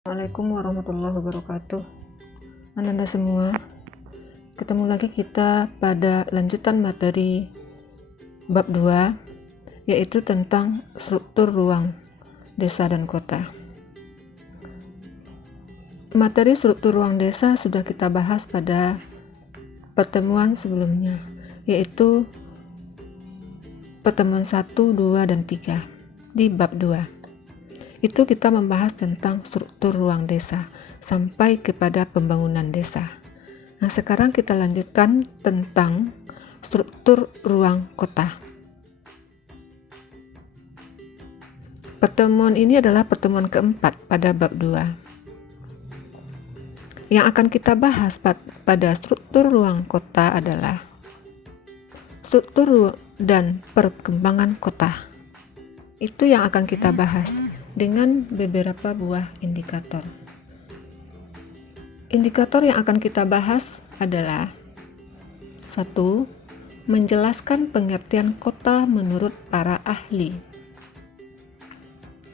Assalamualaikum warahmatullahi wabarakatuh. Anda semua, ketemu lagi kita pada lanjutan materi bab 2, yaitu tentang struktur ruang desa dan kota. Materi struktur ruang desa sudah kita bahas pada pertemuan sebelumnya, yaitu pertemuan 1, 2, dan 3 di bab 2. Itu kita membahas tentang struktur ruang desa sampai kepada pembangunan desa. Nah, sekarang kita lanjutkan tentang struktur ruang kota. Pertemuan ini adalah pertemuan keempat pada bab 2. Yang akan kita bahas pada struktur ruang kota adalah struktur dan perkembangan kota. Itu yang akan kita bahas dengan beberapa buah indikator. Indikator yang akan kita bahas adalah 1. Menjelaskan pengertian kota menurut para ahli.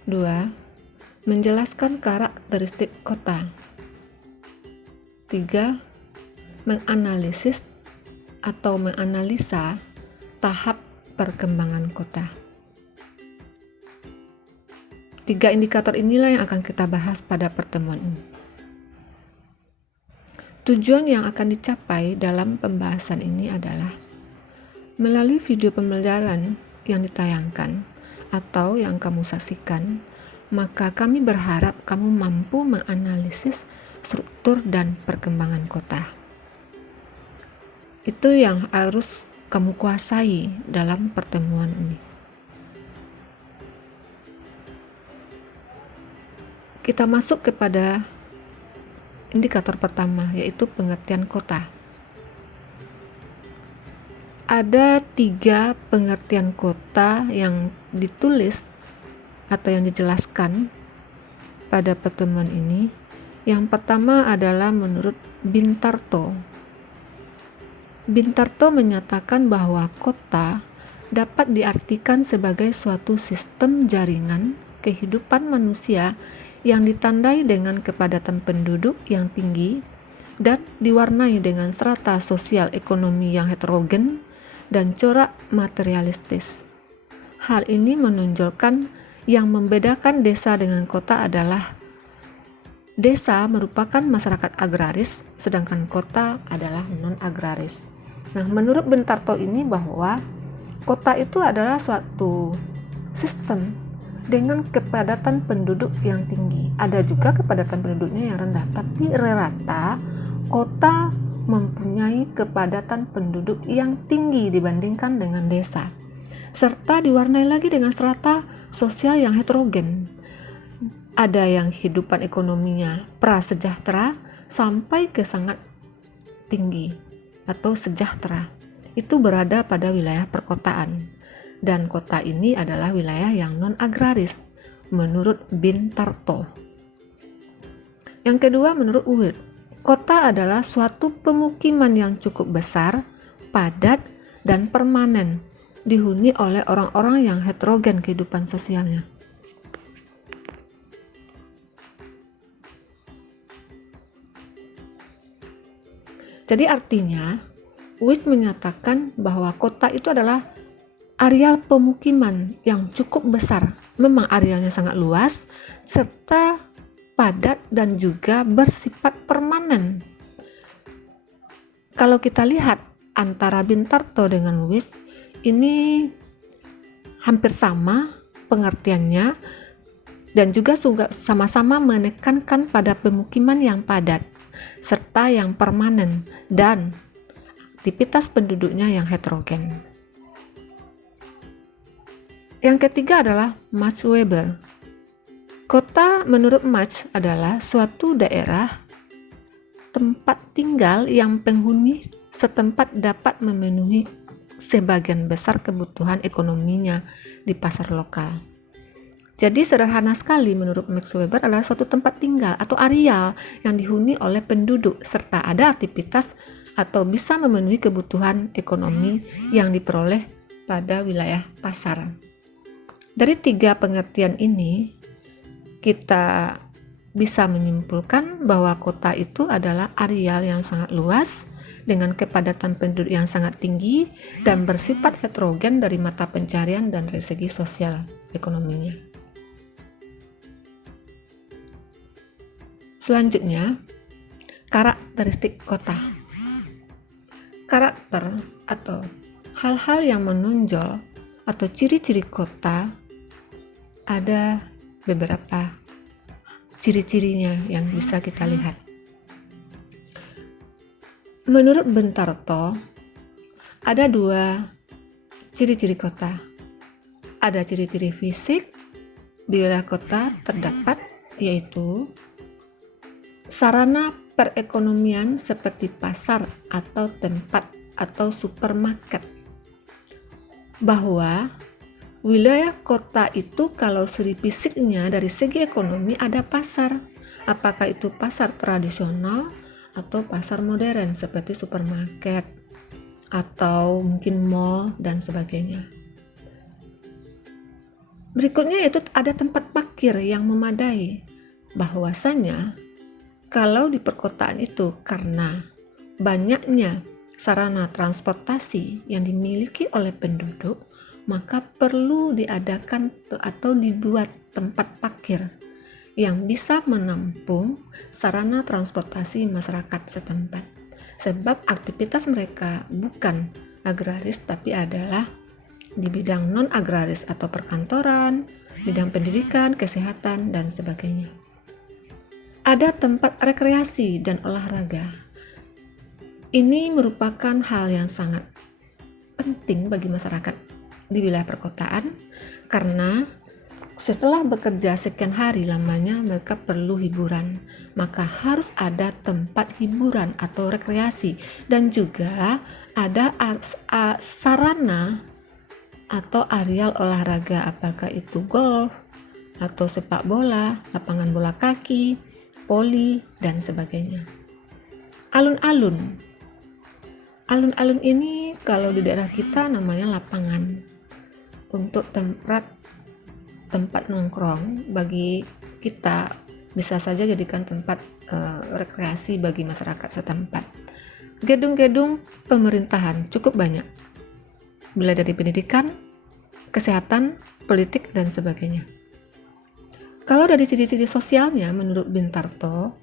2. Menjelaskan karakteristik kota. 3. Menganalisis atau menganalisa tahap perkembangan kota. 3 indikator inilah yang akan kita bahas pada pertemuan ini. Tujuan yang akan dicapai dalam pembahasan ini adalah melalui video pembelajaran yang ditayangkan atau yang kamu saksikan, maka kami berharap kamu mampu menganalisis struktur dan perkembangan kota. Itu yang harus kamu kuasai dalam pertemuan ini. Kita masuk kepada indikator pertama, yaitu pengertian kota. Ada 3 pengertian kota yang ditulis atau yang dijelaskan pada pertemuan ini. Yang pertama adalah menurut Bintarto. Bintarto menyatakan bahwa kota dapat diartikan sebagai suatu sistem jaringan kehidupan manusia yang ditandai dengan kepadatan penduduk yang tinggi dan diwarnai dengan strata sosial ekonomi yang heterogen dan corak materialistis. Hal ini menonjolkan yang membedakan desa dengan kota adalah desa merupakan masyarakat agraris, sedangkan kota adalah non-agraris. Nah, menurut Bintarto ini bahwa kota itu adalah suatu sistem dengan kepadatan penduduk yang tinggi. Ada juga kepadatan penduduknya yang rendah, tapi rata kota mempunyai kepadatan penduduk yang tinggi dibandingkan dengan desa, serta diwarnai lagi dengan strata sosial yang heterogen. Ada yang kehidupan ekonominya prasejahtera sampai ke sangat tinggi atau sejahtera. Itu berada pada wilayah perkotaan. Dan kota ini adalah wilayah yang non-agraris menurut Bintarto. Yang kedua, menurut Uwit, kota adalah suatu pemukiman yang cukup besar, padat, dan permanen, dihuni oleh orang-orang yang heterogen kehidupan sosialnya. Jadi artinya, Uwit menyatakan bahwa kota itu adalah areal pemukiman yang cukup besar, memang arealnya sangat luas, serta padat dan juga bersifat permanen. Kalau kita lihat antara Bintarto dengan Uwit, ini hampir sama pengertiannya dan juga sama-sama menekankan pada pemukiman yang padat, serta yang permanen dan aktivitas penduduknya yang heterogen. Yang ketiga adalah Max Weber. Kota menurut Max adalah suatu daerah tempat tinggal yang penghuni setempat dapat memenuhi sebagian besar kebutuhan ekonominya di pasar lokal. Jadi sederhana sekali menurut Max Weber adalah suatu tempat tinggal atau areal yang dihuni oleh penduduk serta ada aktivitas atau bisa memenuhi kebutuhan ekonomi yang diperoleh pada wilayah pasar. Dari 3 pengertian ini kita bisa menyimpulkan bahwa kota itu adalah areal yang sangat luas dengan kepadatan penduduk yang sangat tinggi dan bersifat heterogen dari mata pencarian dan dari segi sosial ekonominya. Selanjutnya, karakteristik kota. Karakter atau hal-hal yang menonjol atau ciri-ciri kota ada beberapa ciri-cirinya yang bisa kita lihat. Menurut Bentarto, ada 2 ciri-ciri kota. Ada ciri-ciri fisik di wilayah kota terdapat, yaitu sarana perekonomian seperti pasar atau tempat atau supermarket. Bahwa wilayah kota itu kalau segi fisiknya dari segi ekonomi ada pasar. Apakah itu pasar tradisional atau pasar modern seperti supermarket atau mungkin mall dan sebagainya. Berikutnya itu ada tempat parkir yang memadai. Bahwasanya kalau di perkotaan itu karena banyaknya sarana transportasi yang dimiliki oleh penduduk, maka perlu diadakan atau dibuat tempat parkir yang bisa menampung sarana transportasi masyarakat setempat. Sebab aktivitas mereka bukan agraris tapi adalah di bidang non-agraris atau perkantoran, bidang pendidikan, kesehatan, dan sebagainya. Ada tempat rekreasi dan olahraga. Ini merupakan hal yang sangat penting bagi masyarakat di wilayah perkotaan karena setelah bekerja sekian hari lamanya mereka perlu hiburan, maka harus ada tempat hiburan atau rekreasi dan juga ada sarana atau areal olahraga, apakah itu golf atau sepak bola, lapangan bola kaki, voli, dan sebagainya. Alun-alun ini kalau di daerah kita namanya lapangan untuk tempat nongkrong. Bagi kita bisa saja jadikan tempat rekreasi bagi masyarakat setempat. Gedung-gedung pemerintahan cukup banyak, mulai dari pendidikan, kesehatan, politik, dan sebagainya. Kalau dari ciri-ciri sosialnya menurut Bentarto,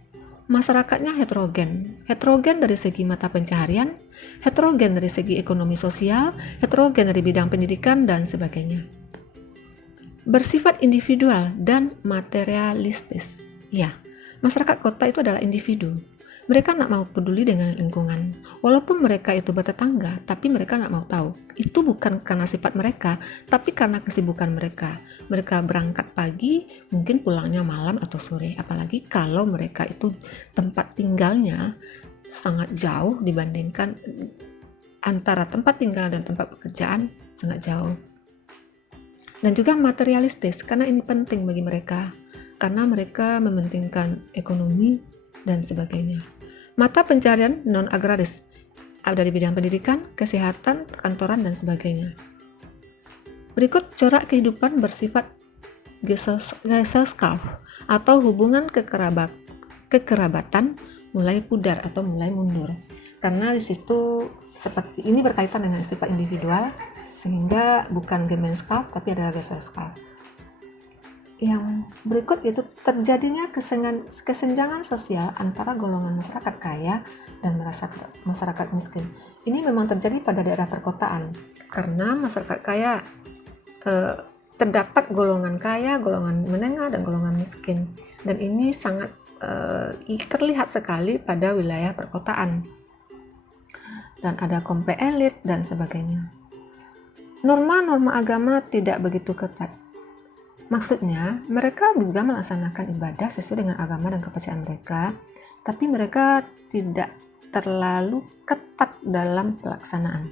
masyarakatnya heterogen dari segi mata pencaharian, heterogen dari segi ekonomi sosial, heterogen dari bidang pendidikan, dan sebagainya. Bersifat individual dan materialistis. Ya, masyarakat kota itu adalah individu. Mereka tak mau peduli dengan lingkungan. Walaupun mereka itu bertetangga, tapi mereka tak mau tahu. Itu bukan karena sifat mereka, tapi karena kesibukan mereka. Mereka berangkat pagi, mungkin pulangnya malam atau sore. Apalagi kalau mereka itu tempat tinggalnya sangat jauh dibandingkan antara tempat tinggal dan tempat pekerjaan sangat jauh. Dan juga materialistis, karena ini penting bagi mereka. Karena mereka mementingkan ekonomi dan sebagainya. Mata pencarian non-agraris ada di bidang pendidikan, kesehatan, perkantoran, dan sebagainya. Berikut corak kehidupan bersifat Gesellschaft atau hubungan kekerabatan mulai pudar atau mulai mundur. Karena di situ seperti ini berkaitan dengan sifat individual sehingga bukan Gemeinschaft tapi adalah Gesellschaft. Yang berikut itu terjadinya kesenjangan sosial antara golongan masyarakat kaya dan masyarakat miskin. Ini memang terjadi pada daerah perkotaan karena masyarakat kaya terdapat golongan kaya, golongan menengah, dan golongan miskin. Dan ini sangat terlihat sekali pada wilayah perkotaan. Dan ada komplek elit dan sebagainya. Norma-norma agama tidak begitu ketat. Maksudnya, mereka juga melaksanakan ibadah sesuai dengan agama dan kepercayaan mereka, tapi mereka tidak terlalu ketat dalam pelaksanaan.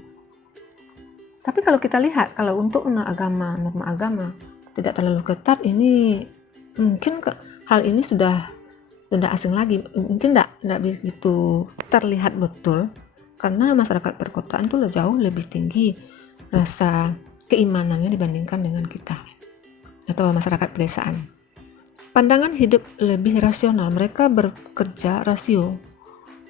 Tapi kalau kita lihat, kalau untuk norma agama tidak terlalu ketat, ini mungkin hal ini sudah asing lagi, mungkin tidak begitu terlihat betul, karena masyarakat perkotaan itu jauh lebih tinggi rasa keimanannya dibandingkan dengan kita atau masyarakat pedesaan. pandangan hidup lebih rasional. Mereka bekerja rasio.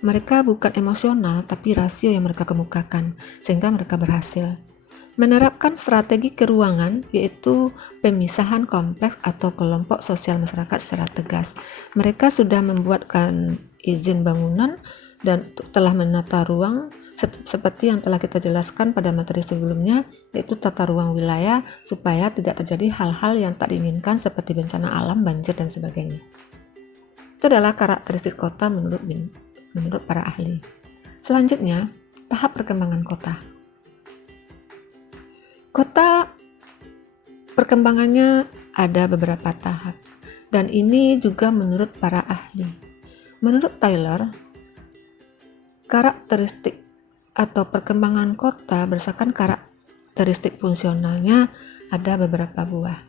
Mereka bukan emosional, tapi rasio yang mereka kemukakan, sehingga mereka berhasil. Menerapkan strategi keruangan, yaitu pemisahan kompleks atau kelompok sosial masyarakat secara tegas. Mereka sudah membuatkan izin bangunan dan telah menata ruang seperti yang telah kita jelaskan pada materi sebelumnya, yaitu tata ruang wilayah supaya tidak terjadi hal-hal yang tak diinginkan seperti bencana alam, banjir, dan sebagainya. Itu adalah karakteristik kota menurut para ahli. Selanjutnya, tahap perkembangan kota. Kota perkembangannya ada beberapa tahap, dan ini juga menurut para ahli. Menurut Taylor, karakteristik atau perkembangan kota berdasarkan karakteristik fungsionalnya ada beberapa buah.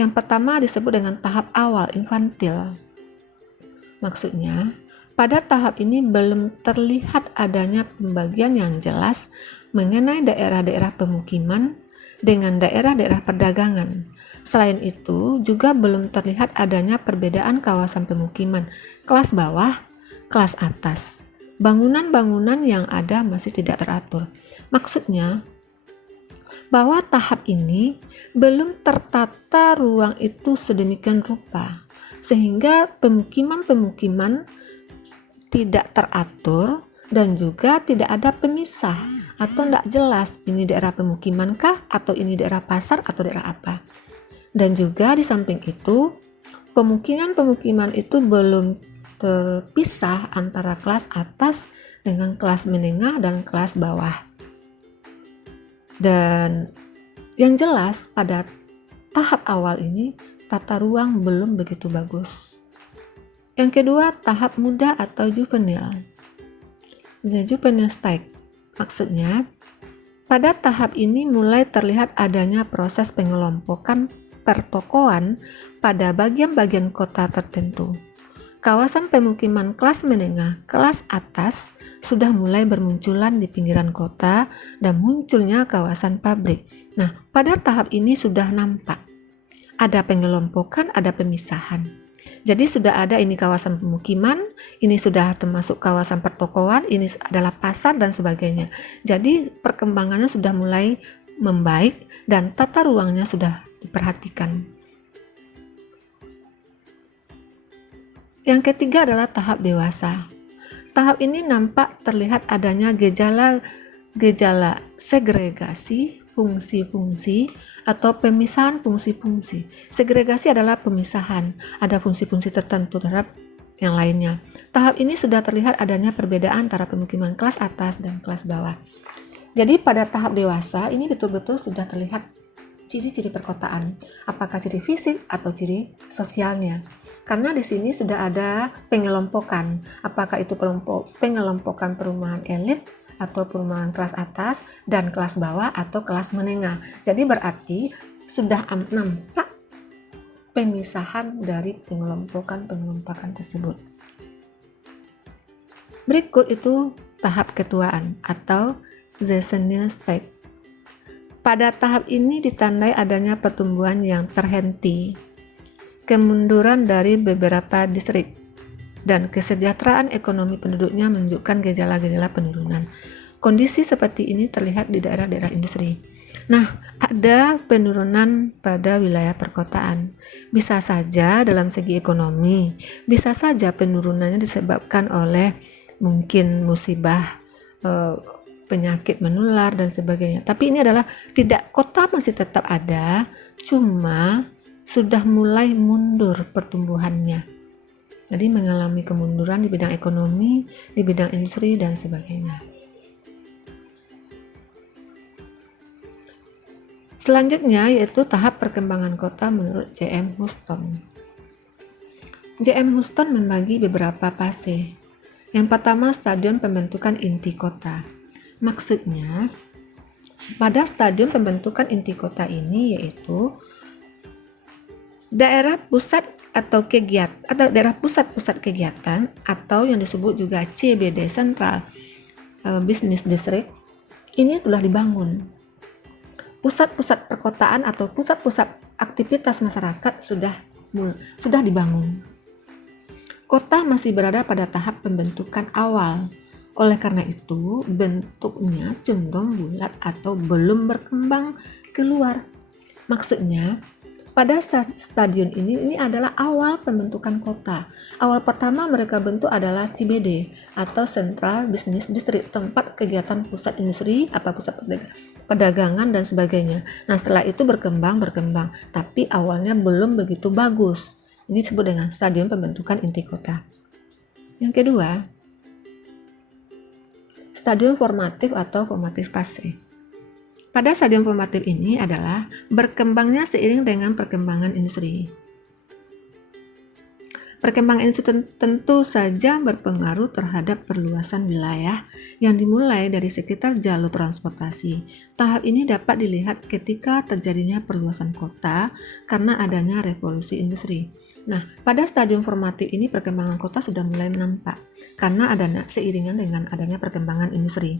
Yang pertama disebut dengan tahap awal infantil. Maksudnya, pada tahap ini belum terlihat adanya pembagian yang jelas mengenai daerah-daerah pemukiman dengan daerah-daerah perdagangan. Selain itu, juga belum terlihat adanya perbedaan kawasan pemukiman, kelas bawah, kelas atas. Bangunan-bangunan yang ada masih tidak teratur. Maksudnya, bahwa tahap ini belum tertata ruang itu sedemikian rupa, sehingga pemukiman-pemukiman tidak teratur dan juga tidak ada pemisah atau tidak jelas ini daerah pemukiman kah atau ini daerah pasar atau daerah apa. Dan juga di samping itu pemukiman-pemukiman itu belum terpisah antara kelas atas dengan kelas menengah dan kelas bawah. Dan yang jelas pada tahap awal ini tata ruang belum begitu bagus. Yang kedua, tahap muda atau juvenile. The juvenile stage. Maksudnya, pada tahap ini mulai terlihat adanya proses pengelompokan pertokoan pada bagian-bagian kota tertentu. Kawasan pemukiman kelas menengah, kelas atas sudah mulai bermunculan di pinggiran kota dan munculnya kawasan pabrik. Nah, pada tahap ini sudah nampak ada pengelompokan, ada pemisahan. Jadi sudah ada ini kawasan pemukiman, ini sudah termasuk kawasan pertokoan, ini adalah pasar dan sebagainya. Jadi perkembangannya sudah mulai membaik dan tata ruangnya sudah diperhatikan. Yang ketiga adalah tahap dewasa. Tahap ini nampak terlihat adanya gejala segregasi fungsi-fungsi atau pemisahan fungsi-fungsi. Segregasi adalah pemisahan, ada fungsi-fungsi tertentu terhadap yang lainnya. Tahap ini sudah terlihat adanya perbedaan antara pemukiman kelas atas dan kelas bawah. Jadi pada tahap dewasa ini betul-betul sudah terlihat ciri-ciri perkotaan, apakah ciri fisik atau ciri sosialnya. Karena di sini sudah ada pengelompokan, apakah itu pengelompokan perumahan elit atau perumahan kelas atas dan kelas bawah atau kelas menengah. Jadi berarti sudah nampak pemisahan dari pengelompokan tersebut. Berikut itu tahap ketuaan atau the senile state. Pada tahap ini ditandai adanya pertumbuhan yang terhenti, kemunduran dari beberapa distrik, dan kesejahteraan ekonomi penduduknya menunjukkan gejala-gejala penurunan. Kondisi seperti ini terlihat di daerah-daerah industri. Nah, ada penurunan pada wilayah perkotaan. Bisa saja dalam segi ekonomi, bisa saja penurunannya disebabkan oleh mungkin musibah, penyakit menular dan sebagainya. Tapi ini adalah tidak, kota masih tetap ada, cuma sudah mulai mundur pertumbuhannya. Jadi mengalami kemunduran di bidang ekonomi, di bidang industri dan sebagainya. Selanjutnya yaitu tahap perkembangan kota menurut J.M. Houston. J.M. Houston membagi beberapa fase. Yang pertama, stadium pembentukan inti kota. Maksudnya, pada stadium pembentukan inti kota ini yaitu daerah pusat atau kegiatan atau daerah pusat-pusat kegiatan atau yang disebut juga CBD Central Business District ini telah dibangun. Pusat-pusat perkotaan atau pusat-pusat aktivitas masyarakat sudah dibangun. Kota masih berada pada tahap pembentukan awal. Oleh karena itu, bentuknya cenderung bulat atau belum berkembang keluar. Maksudnya, pada stadion ini adalah awal pembentukan kota. Awal pertama mereka bentuk adalah CBD atau Central Business District, tempat kegiatan pusat industri, pusat perdagangan dan sebagainya. Nah, setelah itu berkembang, tapi awalnya belum begitu bagus. Ini disebut dengan stadium pembentukan inti kota. Yang kedua, stadium formatif atau formatif fase. Pada stadium formatif ini adalah berkembangnya seiring dengan perkembangan industri. Perkembangan industri tentu saja berpengaruh terhadap perluasan wilayah yang dimulai dari sekitar jalur transportasi. Tahap ini dapat dilihat ketika terjadinya perluasan kota karena adanya revolusi industri. Nah, pada stadium formatif ini perkembangan kota sudah mulai nampak karena seiringan dengan adanya perkembangan industri.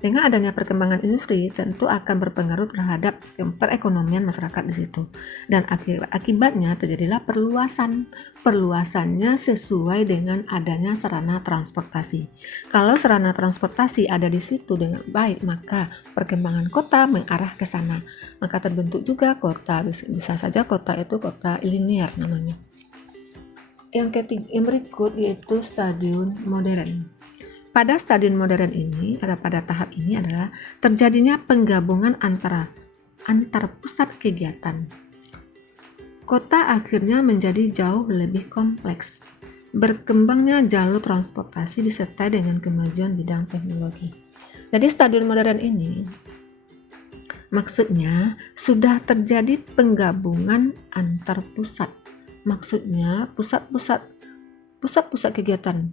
Dengan adanya perkembangan industri tentu akan berpengaruh terhadap perekonomian masyarakat di situ. Dan akibatnya terjadilah perluasan. Perluasannya sesuai dengan adanya sarana transportasi. Kalau sarana transportasi ada di situ dengan baik, maka perkembangan kota mengarah ke sana. Maka terbentuk juga kota, bisa saja kota itu kota linier namanya. Yang berikut yaitu stadium modern. Pada stadium modern ini, pada tahap ini adalah terjadinya penggabungan antar pusat kegiatan. Kota akhirnya menjadi jauh lebih kompleks. Berkembangnya jalur transportasi disertai dengan kemajuan bidang teknologi. Jadi stadium modern ini maksudnya sudah terjadi penggabungan antar pusat. Maksudnya pusat-pusat kegiatan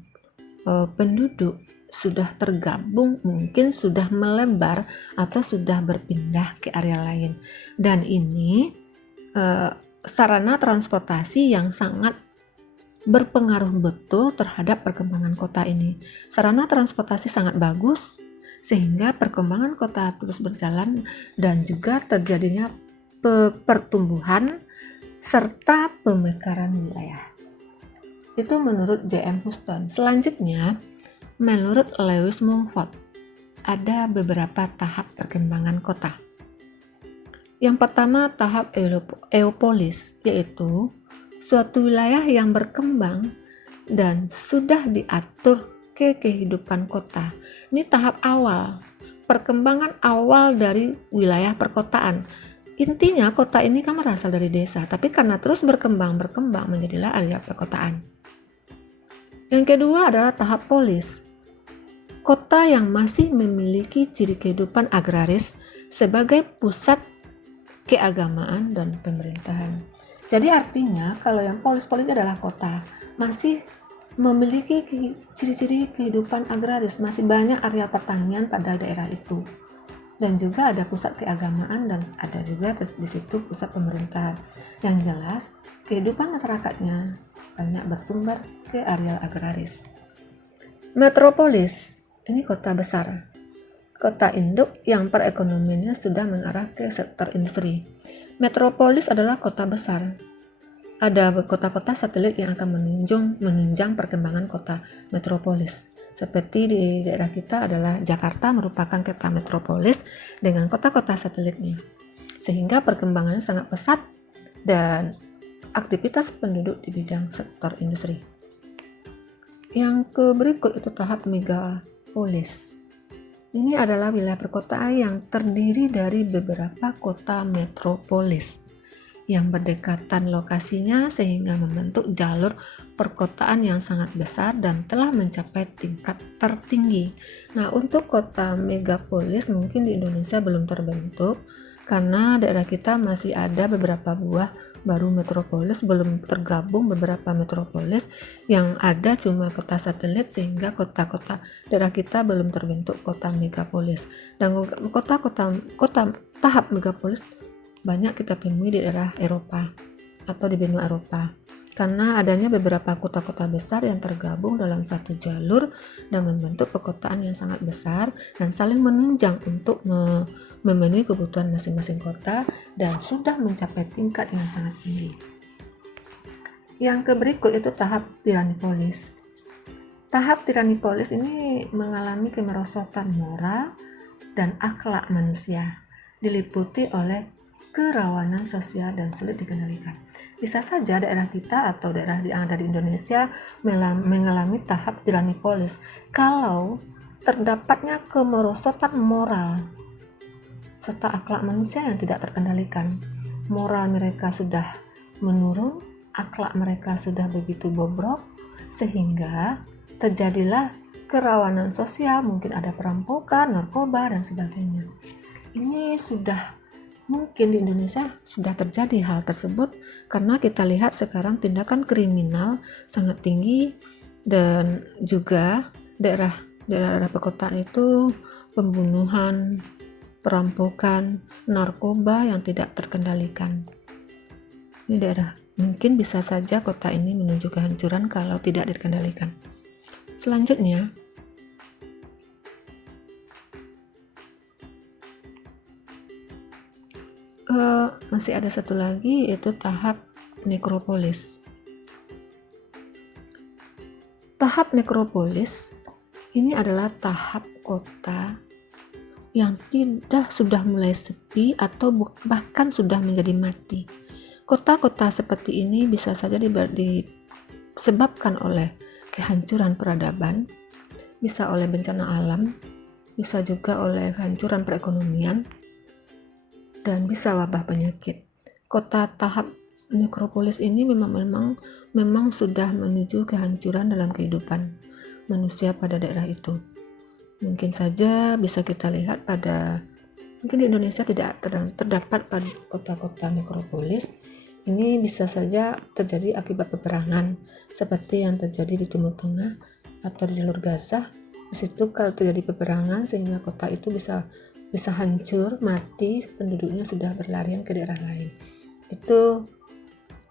penduduk sudah tergabung, mungkin sudah melebar atau sudah berpindah ke area lain. Dan ini sarana transportasi yang sangat berpengaruh betul terhadap perkembangan kota ini. Sarana transportasi sangat bagus sehingga perkembangan kota terus berjalan dan juga terjadinya pertumbuhan serta pemekaran wilayah. Itu menurut J.M. Houston. Selanjutnya, menurut Lewis Mumford, ada beberapa tahap perkembangan kota. Yang pertama, tahap Eopolis, yaitu suatu wilayah yang berkembang dan sudah diatur ke kehidupan kota. Ini tahap awal, perkembangan awal dari wilayah perkotaan. Intinya kota ini kan berasal dari desa, tapi karena terus berkembang menjadilah area perkotaan. Yang kedua adalah tahap polis. Kota yang masih memiliki ciri kehidupan agraris sebagai pusat keagamaan dan pemerintahan. Jadi artinya kalau yang polis adalah kota masih memiliki ciri-ciri kehidupan agraris, masih banyak area pertanian pada daerah itu. Dan juga ada pusat keagamaan dan ada juga di situ pusat pemerintahan. Yang jelas kehidupan masyarakatnya banyak bersumber ke area agraris. Metropolis, ini kota besar. Kota induk yang perekonomiannya sudah mengarah ke sektor industri. Metropolis adalah kota besar. Ada kota-kota satelit yang akan menunjang perkembangan kota metropolis. Seperti di daerah kita adalah Jakarta merupakan kota metropolis dengan kota-kota satelitnya. Sehingga perkembangannya sangat pesat dan aktivitas penduduk di bidang sektor industri. Yang berikut itu tahap megapolis. Ini adalah wilayah perkotaan yang terdiri dari beberapa kota metropolis yang berdekatan lokasinya sehingga membentuk jalur perkotaan yang sangat besar dan telah mencapai tingkat tertinggi. Nah, untuk kota megapolis mungkin di Indonesia belum terbentuk karena daerah kita masih ada beberapa buah baru metropolis, belum tergabung beberapa metropolis, yang ada cuma kota satelit sehingga kota-kota daerah kita belum terbentuk kota megapolis. Dan kota tahap megapolis banyak kita temui di daerah Eropa atau di benua Eropa. karena adanya beberapa kota-kota besar yang tergabung dalam satu jalur dan membentuk perkotaan yang sangat besar dan saling menunjang untuk memenuhi kebutuhan masing-masing kota dan sudah mencapai tingkat yang sangat tinggi. Yang berikut itu tahap tiranipolis. Tahap tiranipolis ini mengalami kemerosotan moral dan akhlak manusia, diliputi oleh kerawanan sosial dan sulit dikendalikan. Bisa saja daerah kita atau daerah yang ada di Indonesia mengalami tahap tiranipolis kalau terdapatnya kemerosotan moral serta akhlak manusia yang tidak terkendalikan. Moral mereka sudah menurun, akhlak mereka sudah begitu bobrok, sehingga terjadilah kerawanan sosial, mungkin ada perampokan, narkoba, dan sebagainya. Ini sudah mungkin di Indonesia sudah terjadi hal tersebut karena kita lihat sekarang tindakan kriminal sangat tinggi dan juga daerah perkotaan itu pembunuhan, perampokan, narkoba yang tidak terkendalikan. Ini daerah mungkin bisa saja kota ini menuju kehancuran kalau tidak dikendalikan. Selanjutnya, masih ada satu lagi yaitu tahap nekropolis. Tahap nekropolis ini adalah tahap kota yang sudah mulai sepi atau bahkan sudah menjadi mati. Kota-kota seperti ini bisa saja disebabkan oleh kehancuran peradaban, bisa oleh bencana alam, bisa juga oleh kehancuran perekonomian, dan bisa wabah penyakit. Kota tahap nekropolis ini memang sudah menuju kehancuran dalam kehidupan manusia pada daerah itu. Mungkin saja bisa kita lihat mungkin di Indonesia tidak terdapat pada kota-kota nekropolis. Ini bisa saja terjadi akibat peperangan seperti yang terjadi di Timur Tengah atau di jalur Gaza. Di situ kalau terjadi peperangan sehingga kota itu bisa hancur, mati, penduduknya sudah berlarian ke daerah lain. Itu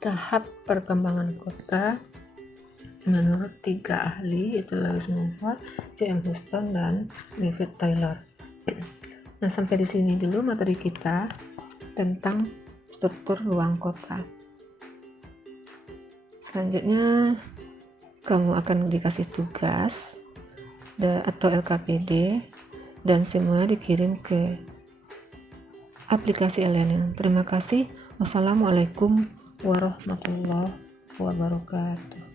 tahap perkembangan kota menurut 3 ahli, yaitu Lewis Mumford, J.M. Houston, dan David Taylor. Nah, sampai di sini dulu materi kita tentang struktur ruang kota. Selanjutnya kamu akan dikasih tugas atau LKPD dan semua dikirim ke aplikasi e-learning. Terima kasih. Wassalamualaikum warahmatullahi wabarakatuh.